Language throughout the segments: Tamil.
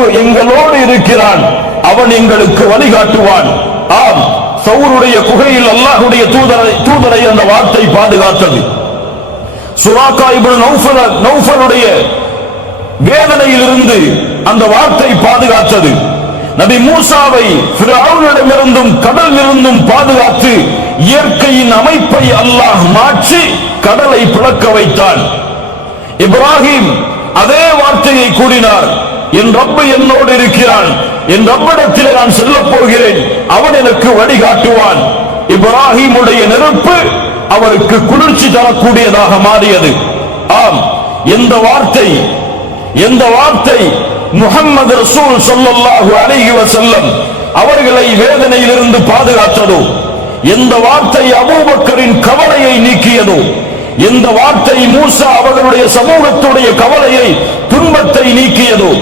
ரப்பு எங்களோடு இருக்கிறான், அவன் எங்களுக்கு வழிகாட்டுவான். ஆம், சவுருடைய குகையில் அல்லாஹ்வுடைய தூதரை அந்த வார்த்தை பாதுகாத்தது. சுராகா இப்னு நௌஃபலுடைய வேதனையிலிருந்து அந்த வார்த்தை பாதுகாத்தது. நபி மூசாவை ஃபிரௌனிடமிருந்தும் கடலிலிருந்தும் பாதுகாத்து இயற்கையின் அமைப்பை அல்லாஹ் மாற்றி கடலை பிளக்க வைத்தான். இப்ராஹிம் அதே வார்த்தையை கூறினார், என் ரப்பு என்னோடு இருக்கிறான், என் ரப்பிடத்தில் நான் செல்லப் போகிறேன், அவன் எனக்கு வழிகாட்டுவான். இப்ராஹிமுடைய நெருப்பு அவருக்கு குளிர்ச்சி தரக்கூடியதாக மாறியது. ஆம், எந்த வார்த்தை முஹம்மது ரசூல் ஸல்லல்லாஹு அலைஹி வஸல்லம் அவர்களை வேதனையிலிருந்து பாதுகாத்ததோ, எந்த வார்த்தை அபூபக்கரின் கவலையை நீக்கியதோ, எந்த வார்த்தை மூசா அவர்களுடைய சமூகத்துடைய கவலையை துன்பத்தை நீக்கியதோ,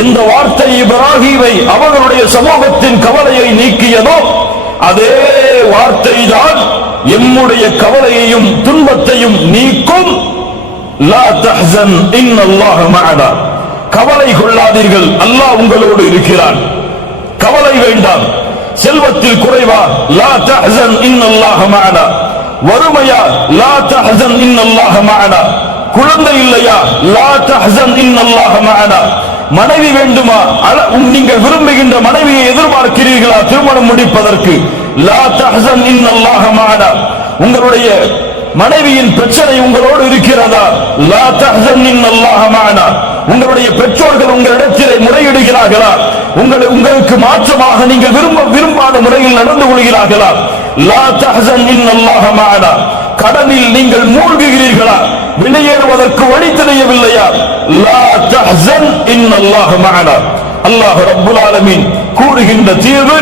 எந்த வார்த்தை இப்ராஹீமை அவர்களுடைய சமூகத்தின் கவலையை நீக்கியதோ, அதே வார்த்தை தான் எம்முடைய கவலையையும் துன்பத்தையும் நீக்கும். லா தஹ்சன் இன்னல்லாஹ மஅனா, கவலை கொள்ளாதீர்கள், அல்லாஹ் உங்களோடு இருக்கிறான். கவலை வேண்டாம். செல்வத்தில் குறைவா, லா தஹ்சன் இன்னல்லாஹ மஅனா. வறுமையா, லா தஹ்சன் இன்னல்லாஹ மஅனா. குழந்தை இல்லையா, லா தஹ்சன் இன்னல்லாஹ மஅனா. மனைவி வேண்டுமா, நீங்கள் விரும்புகின்ற மனைவியை எதிர்பார்க்கிறீர்களா திருமணம் முடிப்பதற்கு, லா தஹ்சன் இன்னல்லாஹ மஅனா. உங்களுடைய மனைவியின் பிரச்சனை உங்களோடு இருக்கிறதா, லா தஹ்சன் இன்னல்லாஹ மஅனா. உங்களுடைய பெற்றோர்கள் உங்களிடத்திலே முறையிடுகிறார்களா, உங்களுக்கு மாற்றமாக நீங்கள் விரும்பாத முறையில் நடந்து கொள்கிறார்களா, லா தஹ்சன் இன்னல்லாஹ மஅனா. கடலில் நீங்கள் மூழ்குகிறீர்களா, வெளியேறுவதற்கு வழி தெரியவில்லையா, லா தஹ்சன் இன்னல்லாஹ மஅனா. அல்லாஹ் ரப்புல் ஆலமீன் கூறுகின்ற தீர்வு,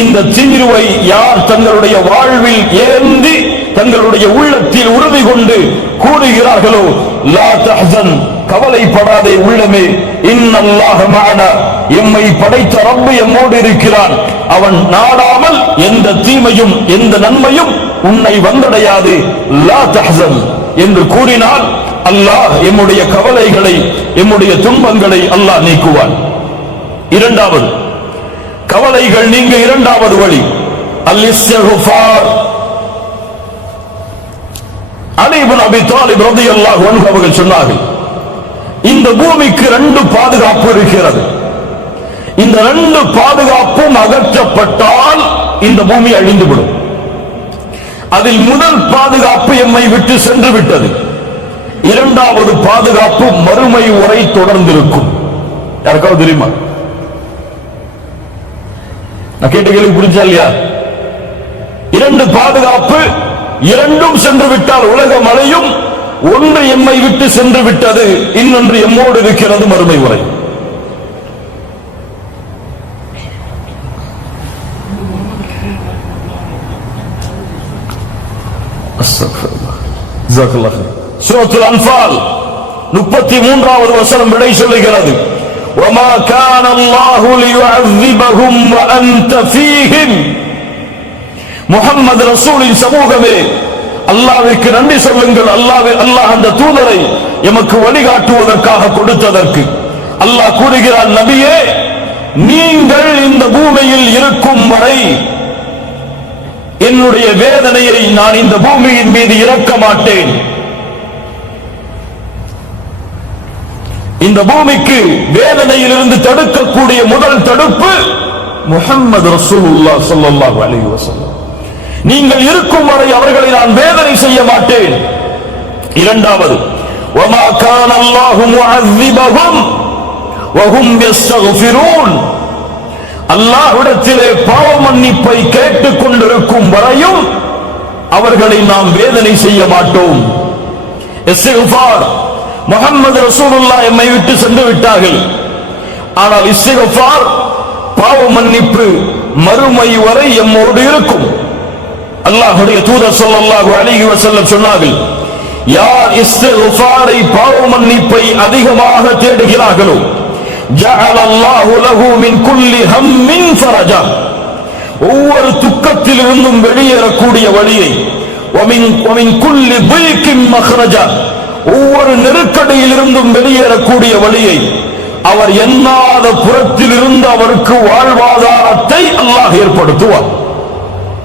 இந்த தீர்வை யார் தங்களுடைய வாழ்வில் ஏந்தி தங்களுடைய உள்ளத்தில் உறுதி கொண்டு கூறுகிறார்களோ, லா தஹ்சன், கவலைப்படாதே உள்ளமே, இன்னல்லாஹ மஅனா, எம்மை படைத்த ரப்பு எம்மோடு இருக்கிறான், அவன் நாடாமல் எந்த தீமையும் எந்த நன்மையும் உன்னை வந்தடையாது, லா தஹ்சன் என்று கூறினால் அல்லாஹ் எம்முடைய கவலைகளை எம்முடைய துன்பங்களை அல்லாஹ் நீக்குவான். இரண்டாவது கவலைகள் நீங்க இரண்டாவது வழி அல்-இஸ்திக்ஃபார். அலி இப்னு அபி தாலிப் ரலியல்லாஹு அன்ஹு அவர்கள் சொன்னார்கள், இந்த பூமிக்கு ரெண்டு பாதுகாப்பு இருக்கிறது. இந்த ரெண்டு பாதுகாப்பும் அகற்றப்பட்டால் இந்த பூமி அழிந்துவிடும். அதில் முதல் பாதுகாப்பு எம்மை விட்டு சென்று விட்டது. இரண்டாவது பாதுகாப்பு மறுமை வரை தொடர்ந்திருக்கும். யாருக்காவது தெரியுமா? நான் கேட்ட கேள்வி புரிஞ்சா இல்லையா? இரண்டு பாதுகாப்பு, இரண்டும் சென்று விட்டால் உலகம் அழியும். ஒன்று எம்மை விட்டு சென்று விட்டது, இன்னொன்று எம்மோடு இருக்கிறது மறுமை வரை. சூரத்துல் அன்ஃபால் 33வது வசனம் விடை சொல்லுகிறது, وَمَا كَانَ اللَّهُ لِيُعَذِّبَهُمْ وَأَنْتَ فِيهِمْ. முஹம்மது ரசூலின் சமூகமே, அல்லாஹ்விற்கு நன்றி சொல்லுங்கள். அல்லாஹ் அந்த தூதரை எமக்கு வழிகாட்டுவதற்காக கொடுத்ததற்கு. அல்லாஹ் கூறுகிறான், நபியே, நீங்கள் இந்த பூமியில் இருக்கும் வரை என்னுடைய வேதனையை நான் இந்த பூமியின் மீது இறக்க மாட்டேன். இந்த பூமிக்கு வேதனையிலிருந்து தடுக்கக்கூடிய முதல் தடுப்பு முஹம்மது ரசூலுல்லாஹ் ஸல்லல்லாஹு அலைஹி வஸல்லம். நீங்கள் இருக்கும் வரை அவர்களை நான் வேதனை செய்ய மாட்டேன். இரண்டாவது, வமா கான அல்லாஹு முஅذிபஹும் வஹும் யஸ்தக்ஃபிரூன். அல்லாஹ்விடத்திலே பாவ மன்னிப்பை கேட்டுக் கொண்டிருக்கும் வரையும் அவர்களை நாம் வேதனை செய்ய மாட்டோம். இஸ்திக்ஃபார், முஹம்மது ரசூலுல்லாஹ் எம்மை விட்டு சென்று விட்டார்கள். ஆனால் இஸ்திக்ஃபார், பாவ மன்னிப்பு மறுமை வரை எம்மோடு இருக்கும். அல்லாஹ்வுடைய தூதர் ஸல்லல்லாஹு அலைஹி வஸல்லம் சொன்னார்கள், யார் இஸ்திக்ஃபாரை பாவ மன்னிப்பை அதிகமாக தேடுகிறார்களோ, ஜஅல அல்லாஹு லஹு மின் குல்லி ஹம்மின் ஃபரஜா, ஒவ்வொரு துக்கத்திலிருந்தும் வெளியேறக்கூடிய வழியை, வமின் குல்லி ضيق மக்ரஜா, ஒவ்வொரு நெருக்கடியிலிருந்தும் வெளியேறக்கூடிய வழியை அவர் எண்ணாத புறத்தில் இருந்து அவருக்கு வாழ்வாதாரத்தை அல்லாஹ் ஏற்படுத்துவார்.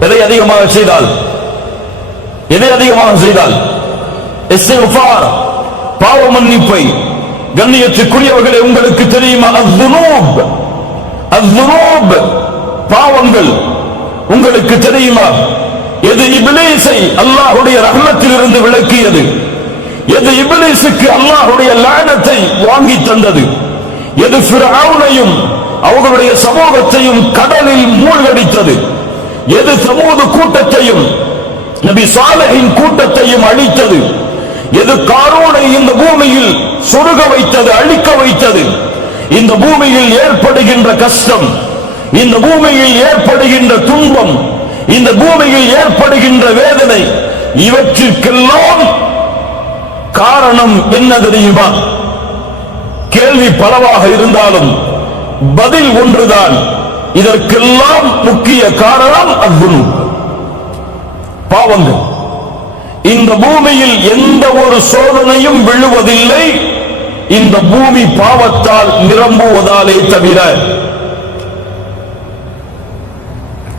எதை அதிகமாக செய்தால் இஸ்திக்ஃபார், பாவ மன்னிப்பை. கண்ணியத்துக்குரியவர்களே, உங்களுக்கு தெரியுமா, அஸ்ஸுனூப் பாவங்கள் உங்களுக்கு தெரியுமா? எது இப்லீஸை அல்லாஹ்வுடைய ரஹ்மத்தில் இருந்து விலக்கியது, எது இப்லீஸுக்கு அல்லாஹ்வுடைய லானத்தை வாங்கி தந்தது, எது ஃபிரௌனையும் அவர்களுடைய சமூகத்தையும் கடலில் மூழ்கடித்தது, எது சமூது கூட்டத்தையும் நபி சாலிஹின் கூட்டத்தையும் அழித்தது, எது காரூனை இந்த பூமியில் சொருக வைத்தது, அழிக்க வைத்தது, இந்த பூமியில் ஏற்படுகின்ற கஷ்டம், இந்த பூமியில் ஏற்படுகின்ற துன்பம், இந்த பூமியில் ஏற்படுகின்ற வேதனை, இவற்றிற்கெல்லாம் காரணம் என்ன தெரியுமா? கேள்வி பலவாக இருந்தாலும் பதில் ஒன்றுதான். இதற்கெல்லாம் முக்கிய காரணம் அஸ்ஸுனூப், பாவங்கள். இந்த பூமியில் எந்த ஒரு சோதனையும் விழுவதில்லை, இந்த பூமி பாவத்தால் நிரம்புவதாலே தவிர.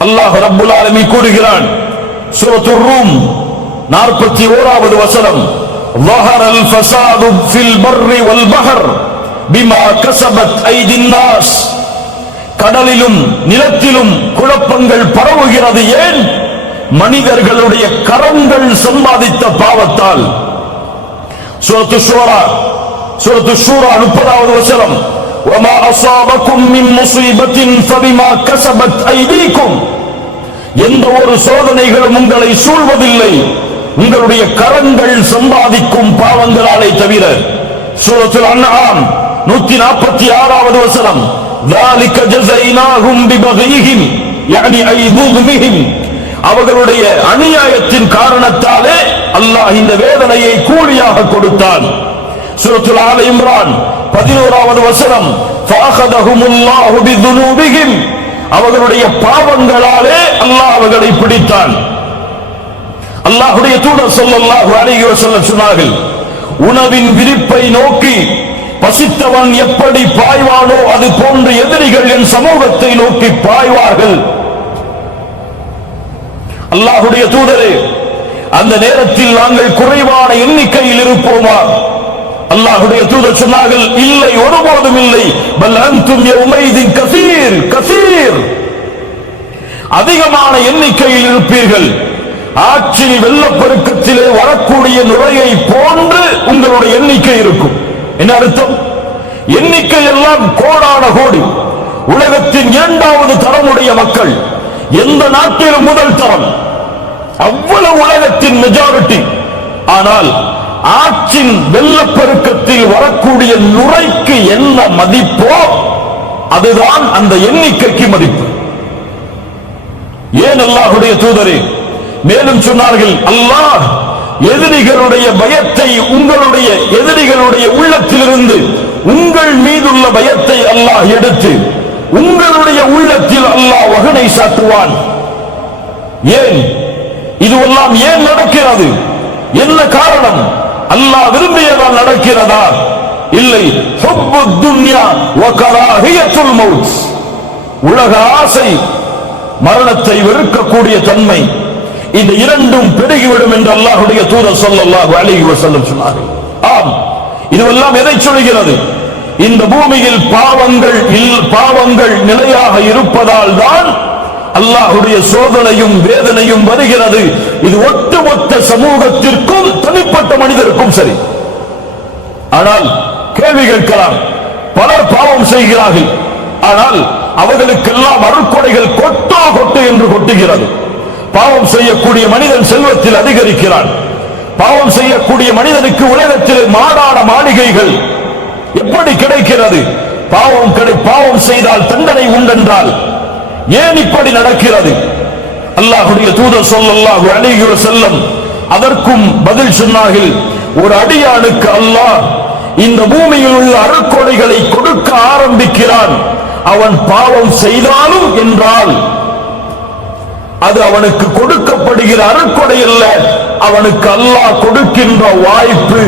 அல்லாஹ் ரப்புல் ஆலமீன் கூறுகிறான், சூரத்துர் ரூம் 41வது வசனம், ظهر الفساد في البر والبحر بما كسبت ايدي الناس. கடலிலும் நிலத்திலும் குழப்பங்கள் பரவுகிறது. ஏன்? மனிதர்களுடைய கரங்கள் சம்பாதித்த பாவத்தால். சூரத்து ஷூரா 30வது வசனம், وما اصابكم من مصيبه فبما كسبت ايديكم. எந்த ஒரு சோதனைகளும் உங்களை சூழ்வதில்லை, உங்களுடைய கரங்கள் சம்பாதிக்கும் பாவங்களாலே தவிர. சூரத்துல் அன்ஆம் 146வது வசனம், ذلك جزيناهم ببغيهم يعني اي ظلمهم. அவர்களுடைய அநியாயத்தின் காரணத்தாலே அல்லாஹ் இந்த வேதனையை கூலியாக கொடுத்தான். சூரத்துல் ஆல இம்ரான் 11வது வசனம், فاخذهم الله بذنوبهم. அவர்களுடைய பாவங்களாலே அல்லாஹ் அவர்களை பிடித்தான். அல்லாஹ்வுடைய தூதர் ஸல்லல்லாஹு அலைஹி வஸல்லம் சொன்னார்கள், உணவின் விரிப்பை நோக்கி பசித்தவன் எப்படி பாய்வானோ அது போன்ற எதிரிகள் என் சமூகத்தை நோக்கி பாய்வார்கள். அல்லாஹ்வுடைய தூதரே, அந்த நேரத்தில் நாங்கள் குறைவான எண்ணிக்கையில் இருப்போமா? அல்லாஹ்வுடைய தூதர் சொன்னார்கள், இல்லை, ஒருபோதும் இல்லை. பல் அன்தும் யௌமைதின் கஸீர், அதிகமான எண்ணிக்கையில் இருப்பீர்கள். ஆற்றில் வெள்ளப்பெருக்கத்திலே வரக்கூடிய நுரையை போன்று உங்களுடைய எண்ணிக்கை இருக்கும். என்ன அர்த்தம்? எண்ணிக்கை எல்லாம் கோடான கோடி. உலகத்தின் 2வது தரமுடைய மக்கள், எந்த நாட்டிலும் முதல் தரம், அவ்வளவு உலகத்தின் மெஜாரிட்டி. ஆனால் ஆற்றின் வெள்ளப்பெருக்கத்தில் வரக்கூடிய நுரைக்கு என்ன மதிப்போ அதுதான் அந்த எண்ணிக்கைக்கு மதிப்பு. ஏன் அல்லாஹ்வுடைய தூதரே மேலும் சொன்னார்கள், அல்லாஹ் எதிரிகளுடைய பயத்தை, உங்களுடைய எதிரிகளுடைய உள்ளத்திலிருந்து உங்கள் மீதுள்ள பயத்தை அல்லாஹ் எடுத்து உங்களுடைய உள்ளத்தில் அல்லாஹ் வகனை சாட்டுவான். ஏன் இதுவெல்லாம் ஏன் நடக்கிறது? என்ன காரணம்? அல்லாஹ் விரும்பியதால் நடக்கிறதா? இல்லை. ஹுப்புத் துன்யா வ கராஹியத்துல் மௌத், உலக ஆசை, மரணத்தை வெறுக்கக்கூடிய தன்மை, இந்த இரண்டும் பெருகிவிடும் என்று அல்லாஹ்வுடைய தூதர் ஸல்லல்லாஹு அலைஹி வஸல்லம் சொன்னார்கள். ஆம், இதுவெல்லாம் எதை சொல்கிறது? இந்த பூமியில் பாவங்கள் நிலையாக இருப்பதால் தான் அல்லாஹ்வுடைய சோதனையும் வேதனையும் வருகிறது. இது ஒட்டுமொத்த சமூகத்திற்கும் தனிப்பட்ட மனிதருக்கும் சரி. ஆனால் கேள்வி கேட்கலாம், பலர் பாவம் செய்கிறார்கள், ஆனால் அவர்களுக்கெல்லாம் அருட்கொடைகள் கொட்டு என்று கொட்டுகிறது. பாவம் செய்யக்கூடிய மனிதன் செல்வத்தில் அதிகரிக்கிறான். பாவம் செய்யக்கூடிய மனிதனுக்கு உலகத்தில் மாடான மாளிகைகள் எப்படி கிடைக்கிறது? பாவம் செய்தால் தண்டனை உண்டென்றால் ஏன் இப்படி நடக்கிறது? அல்லாஹ்வுடைய தூதர் ஸல்லல்லாஹு அலைஹி வஸல்லம் அதற்கும் பதில் சொன்னார்கள், ஒரு அடியானுக்கு அல்லாஹ் இந்த பூமியில் உள்ள அருட்கொடைகளை கொடுக்க ஆரம்பிக்கிறான். அவன் பாவம் செய்தாலும் என்றால் அது அவனுக்கு கொடுக்கப்படுகிற அருட்கொடை அல்ல, அவனுக்கு அல்லாஹ் கொடுக்கின்ற வாய்ப்பு.